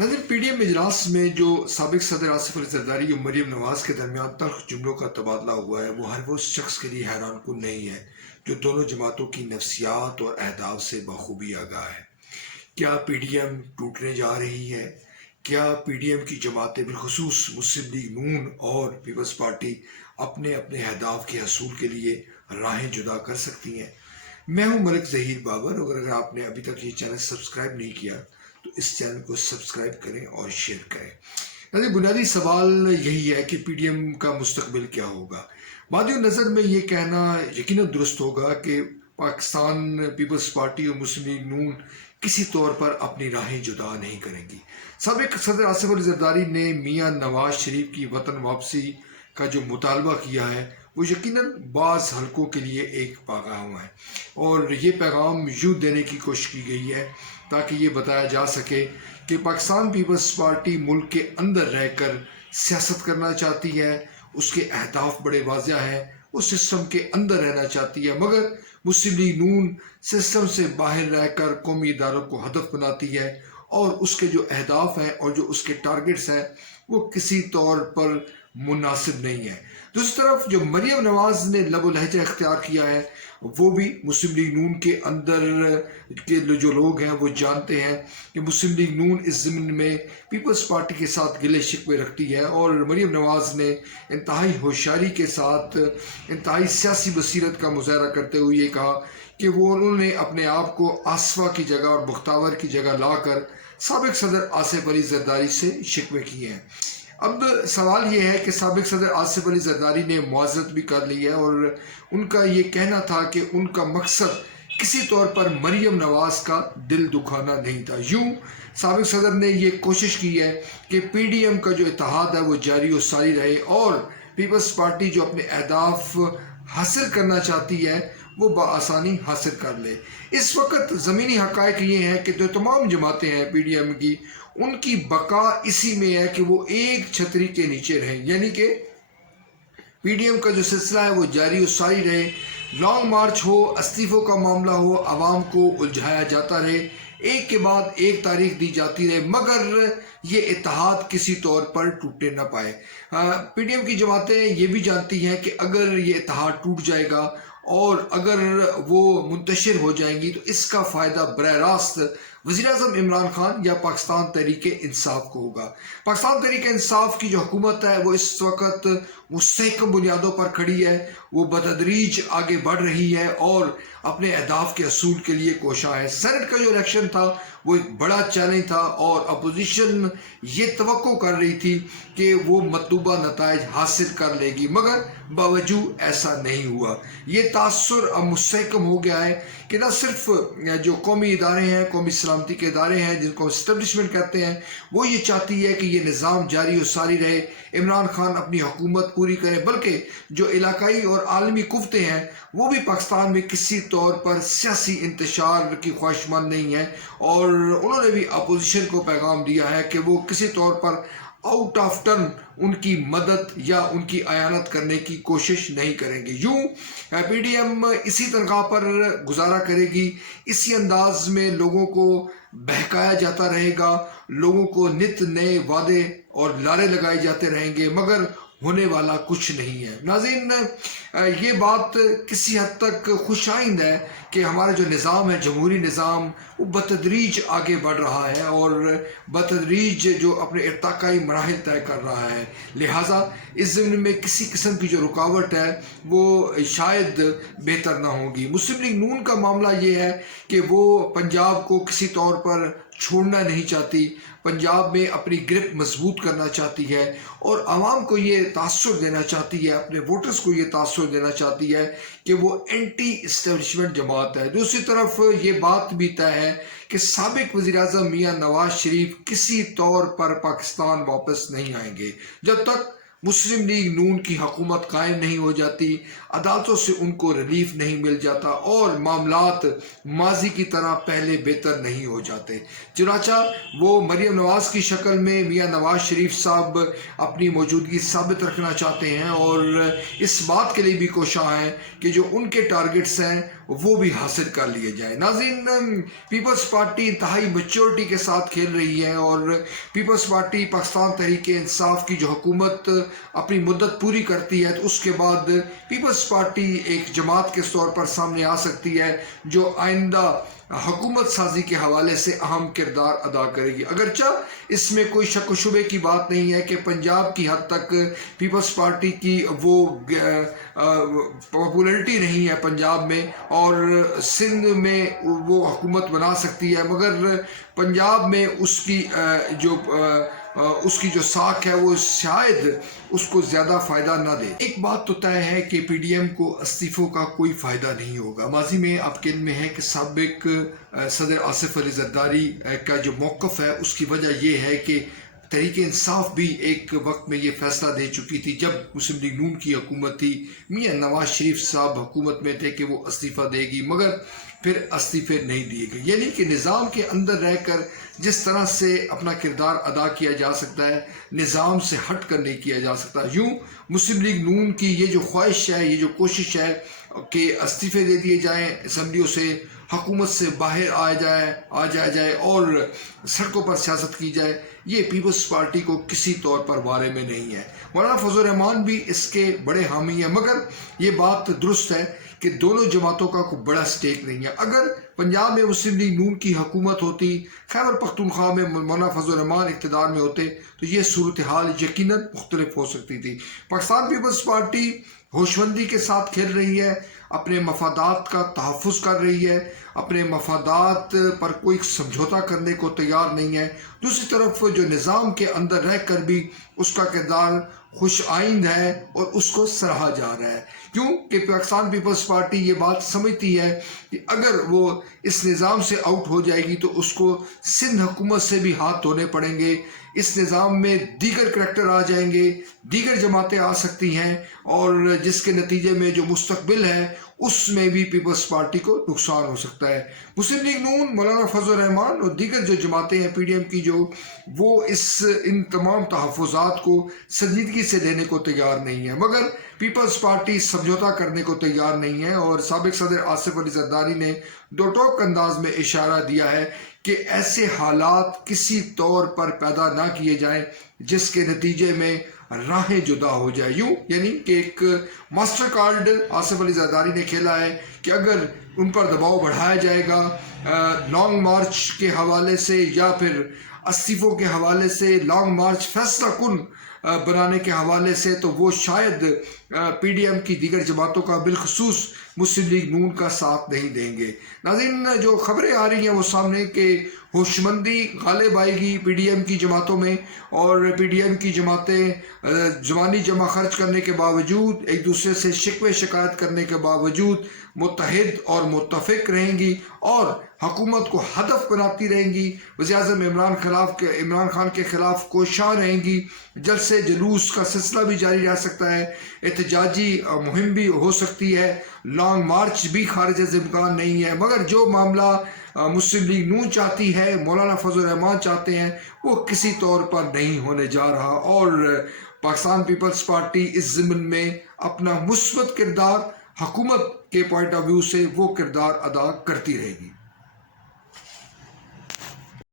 नाज़रीन, पीडीएम इजलास में जो साबिक सदर आसिफ अली जरदारी और मरीम नवाज के दरमियान तल्ख जुमलों का तबादला हुआ है, वो हर वो शख्स के लिए हैरान कुन नहीं है जो दोनों जमातों की नफ्सियात और अहदाफ से बखूबी आगाह है। क्या पीडीएम टूटने जा रही है? क्या पीडीएम की जमातें बिलखुसूस मुस्लिम लीग नून और पीपल्स पार्टी अपने अपने अहदाफ के हसूल के लिए राहें जुदा कर सकती हैं? मैं हूं मलिक ज़हीर बाबर, और अगर आपने अभी तक ये चैनल सब्सक्राइब नहीं किया तो इस चैनल को सब्सक्राइब करें और शेयर करें। बुनियादी सवाल यही है कि पीडीएम का मुस्तकबिल क्या होगा। मादी नज़र में ये कहना यकीनन दुरुस्त होगा कि पाकिस्तान पीपल्स पार्टी और मुस्लिम लीग नून किसी तौर पर अपनी राहें जुदा नहीं करेंगी। साबिक सदर आसिफ अली जरदारी ने मियाँ नवाज शरीफ की वतन वापसी का जो मुतालबा किया है वो यकीनन बाज़ हलकों के लिए एक पैगाम है, और ये पैगाम यूँ देने की कोशिश की गई है ताकि ये बताया जा सके कि पाकिस्तान पीपल्स पार्टी मुल्क के अंदर रहकर सियासत करना चाहती है, उसके अहदाफ बड़े वाज़ेह हैं, वो सिस्टम के अंदर रहना चाहती है, मगर मुस्लिम लीग नून सिस्टम से बाहर रहकर कौमी इदारों को हदफ बनाती है, और उसके जो अहदाफ हैं और जो उसके टारगेट्स हैं वो किसी तौर पर मुनासिब नहीं है। दूसरी तरफ जो मरीम नवाज ने लबो लहजा इख्तियार किया है वो भी मुस्लिम लीग नून के अंदर के जो लोग हैं वो जानते हैं कि मुस्लिम लीग नून इस ज़मीन में पीपल्स पार्टी के साथ गिले शिकवे रखती है, और मरीम नवाज ने इंतहाई होशियारी के साथ इंतहाई सियासी बसीरत का मुजाहरा करते हुए ये कहा कि उन्होंने अपने आप को आसवा की जगह और मुख्तावर की जगह लाकर साबिक सदर आसिफ अली जरदारी से शिकवे किए हैं। अब सवाल ये है कि साबिक सदर आसिफ अली जरदारी ने मुआज़रत भी कर ली है, और उनका ये कहना था कि उनका मकसद किसी तौर पर मरीम नवाज का दिल दुखाना नहीं था। यूँ साबिक सदर ने ये कोशिश की है कि पीडीएम का जो इत्तेहाद है वो जारी और सारी रहे, और पीपल्स पार्टी जो अपने अहदाफ हासिल करना चाहती है वो बआसानी हासिल कर ले। इस वक्त ज़मीनी हक़ाइक़ ये हैं कि जो तमाम जमातें हैं पीडीएम की, उनकी बका इसी में है कि वो एक छतरी के नीचे रहें, यानी कि पीडीएम का जो सिलसिला है वो जारी और सारी रहे, लॉन्ग मार्च हो, इस्तीफ़ों का मामला हो, आवाम को उलझाया जाता रहे, एक के बाद एक तारीख दी जाती रहे, मगर ये इत्तेहाद किसी तौर पर टूटने न पाए। पीडीएम की जमातें ये भी जानती हैं कि अगर ये इत्तेहाद टूट जाएगा और अगर वो मुंतशिर हो जाएंगी तो इसका फ़ायदा बराह रास्त वज़ीर-ए-आज़म इमरान खान या पाकिस्तान तहरीक-ए-इंसाफ को होगा। पाकिस्तान तहरीक-ए-इंसाफ की जो हुकूमत है वो इस वक्त मुस्तहकम बुनियादों पर खड़ी है, वो बतदरीज आगे बढ़ रही है और अपने अहदाफ के असूल के लिए कोशा है। सेनेट का जो इलेक्शन था वो एक बड़ा चैलेंज था, और अपोजिशन ये तवक्को कर रही थी कि वो मतलूबा नताइज हासिल कर लेगी, मगर बावजूद ऐसा नहीं हुआ। ये तासुर अब मुस्तहकम हो गया है कि न सिर्फ जो कौमी इदारे हैं, कौमी सलामती के इदारे हैं जिनको इस्टेब्लिशमेंट कहते हैं, वो ये चाहती है कि ये निज़ाम जारी और सारी रहे, इमरान खान अपनी हुकूमत पूरी करे, बल्कि जो इलाकाई और आलमी कुव्वतें हैं वो भी पाकिस्तान में किसी तौर पर सियासी इंतशार की ख्वाहिशमंद नहीं है, और उन्होंने भी अपोजिशन को पैगाम दिया है कि वो किसी तौर पर आउट ऑफ टर्न उनकी मदद या उनकी आयानत करने की कोशिश नहीं करेंगे। यूँ पीडीएम इसी तनख्वाह पर गुजारा करेगी, इसी अंदाज में लोगों को बहकाया जाता रहेगा, लोगों को नित नए वादे और लारे लगाए जाते रहेंगे, मगर होने वाला कुछ नहीं है। नाज़रीन, ये बात किसी हद तक खुशाइंद है कि हमारा जो निज़ाम है, जमहूरी निज़ाम, वो बतदरीज आगे बढ़ रहा है और बतदरीज जो अपने इर्तकाई मराहिल तय कर रहा है, लिहाजा इस ज़मीन में किसी किस्म की जो रुकावट है वो शायद बेहतर ना होगी। मुस्लिम लीग नून का मामला ये है कि वो पंजाब को किसी तौर पर छोड़ना नहीं चाहती, पंजाब में अपनी ग्रिप मजबूत करना चाहती है, और आवाम को ये तासुर देना चाहती है, अपने वोटर्स को ये तासुर देना चाहती है कि वो एंटी इस्टेब्लिशमेंट जमात है। दूसरी तरफ ये बात भी तय है कि साबिक वज़ीर-ए-आज़म मियाँ नवाज शरीफ किसी तौर पर पाकिस्तान वापस नहीं आएंगे जब तक मुस्लिम लीग नून की हुकूमत कायम नहीं हो जाती, अदालतों से उनको रिलीफ नहीं मिल जाता और मामलात माजी की तरह पहले बेहतर नहीं हो जाते। चुनांचा वो मरीम नवाज की शक्ल में मियाँ नवाज शरीफ साहब अपनी मौजूदगी साबित रखना चाहते हैं, और इस बात के लिए भी कोशिश है कि जो उनके टारगेट्स हैं وہ بھی حاصل کر لیے جائیں۔ ناظرین، پیپلز پارٹی انتہائی میچورٹی کے ساتھ کھیل رہی ہے، اور پیپلز پارٹی پاکستان تحریک انصاف کی جو حکومت اپنی مدت پوری کرتی ہے تو اس کے بعد پیپلز پارٹی ایک جماعت کے طور پر سامنے آ سکتی ہے جو آئندہ حکومت سازی کے حوالے سے اہم کردار ادا کرے گی۔ اگرچہ اس میں کوئی شک و شبے کی بات نہیں ہے کہ پنجاب کی حد تک پیپلز پارٹی کی وہ پاپولرٹی نہیں ہے پنجاب میں، اور سندھ میں وہ حکومت بنا سکتی ہے، مگر پنجاب میں اس کی جو ساکھ ہے وہ شاید اس کو زیادہ فائدہ نہ دے۔ ایک بات تو طے ہے کہ پی ڈی ایم کو استعفوں کا کوئی فائدہ نہیں ہوگا۔ ماضی میں آپ کے علم میں ہے کہ سابق صدر آصف علی زرداری کا جو موقف ہے اس کی وجہ یہ ہے کہ تحریک انصاف بھی ایک وقت میں یہ فیصلہ دے چکی تھی جب مسلم لیگ نون کی حکومت تھی، میاں نواز شریف صاحب حکومت میں تھے، کہ وہ استعفیٰ دے گی، مگر پھر استعفے نہیں دیے گئے۔ یعنی کہ نظام کے اندر رہ کر جس طرح سے اپنا کردار ادا کیا جا سکتا ہے، نظام سے ہٹ کر نہیں کیا جا سکتا۔ یوں مسلم لیگ نون کی یہ جو خواہش ہے، یہ جو کوشش ہے کہ استعفے دے دیے جائیں اسمبلیوں سے، حکومت سے باہر آ جائے اور سڑکوں پر سیاست کی جائے، یہ پیپلز پارٹی کو کسی طور پر بارے میں نہیں ہے۔ مولانا فضل الرحمان بھی اس کے بڑے حامی ہیں، مگر یہ بات درست ہے کہ دونوں جماعتوں کا کوئی بڑا سٹیک نہیں ہے۔ اگر پنجاب میں مسلم لیگ نون کی حکومت ہوتی، خیبر پختونخوا میں مولانا فضل الرحمان اقتدار میں ہوتے، تو یہ صورتحال یقیناً مختلف ہو سکتی تھی۔ پاکستان پیپلز پارٹی ہوشمندی کے ساتھ کھیل رہی ہے، اپنے مفادات کا تحفظ کر رہی ہے، اپنے مفادات پر کوئی سمجھوتا کرنے کو تیار نہیں ہے۔ دوسری طرف جو نظام کے اندر رہ کر بھی اس کا کردار خوش آئند ہے اور اس کو سراہا جا رہا ہے، کیونکہ پاکستان پیپلز پارٹی یہ بات سمجھتی ہے کہ اگر وہ اس نظام سے آؤٹ ہو جائے گی تو اس کو سندھ حکومت سے بھی ہاتھ دھونے پڑیں گے، اس نظام میں دیگر کریکٹر آ جائیں گے، دیگر جماعتیں آ سکتی ہیں، اور جس کے نتیجے میں جو مستقبل ہے اس میں بھی پیپلز پارٹی کو نقصان ہو سکتا ہے۔ مسلم لیگ نون، مولانا فضل الرحمان اور دیگر جو جماعتیں ہیں پی ڈی ایم کی، وہ ان تمام تحفظات کو سنجیدگی سے لینے کو تیار نہیں ہے، مگر پیپلز پارٹی سمجھوتا کرنے کو تیار نہیں ہے۔ اور سابق صدر آصف علی زرداری نے دو ٹوک انداز میں اشارہ دیا ہے کہ ایسے حالات کسی طور پر پیدا نہ کیے جائیں جس کے نتیجے میں راہیں جدا ہو جائے۔ یوں یعنی کہ ایک ماسٹر کارڈ آصف علی زرداری نے کھیلا ہے کہ اگر ان پر دباؤ بڑھایا جائے گا لانگ مارچ کے حوالے سے یا پھر استعفوں کے حوالے سے، لانگ مارچ فیصلہ کن بنانے کے حوالے سے، تو وہ شاید پی ڈی ایم کی دیگر جماعتوں کا بالخصوص مسلم لیگ نون کا ساتھ نہیں دیں گے۔ ناظرین، جو خبریں آ رہی ہیں وہ سامنے کہ ہوشمندی غالب آئے گی پی ڈی ایم کی جماعتوں میں، اور پی ڈی ایم کی جماعتیں زبانی جمع خرچ کرنے کے باوجود، ایک دوسرے سے شکوے شکایت کرنے کے باوجود متحد اور متفق رہیں گی اور حکومت کو ہدف بناتی رہیں گی، وزیر اعظم عمران خان کے خلاف کوشاں رہیں گی۔ جلسے جلوس کا سلسلہ بھی جاری رہ سکتا ہے، احتجاجی مہم بھی ہو سکتی ہے، لانگ مارچ بھی خارج از امکان نہیں ہے، مگر جو معاملہ مسلم لیگ نون چاہتی ہے، مولانا فضل الرحمان چاہتے ہیں، وہ کسی طور پر نہیں ہونے جا رہا، اور پاکستان پیپلز پارٹی اس ضمن میں اپنا مثبت کردار حکومت کے پوائنٹ آف ویو سے وہ کردار ادا کرتی رہے گی۔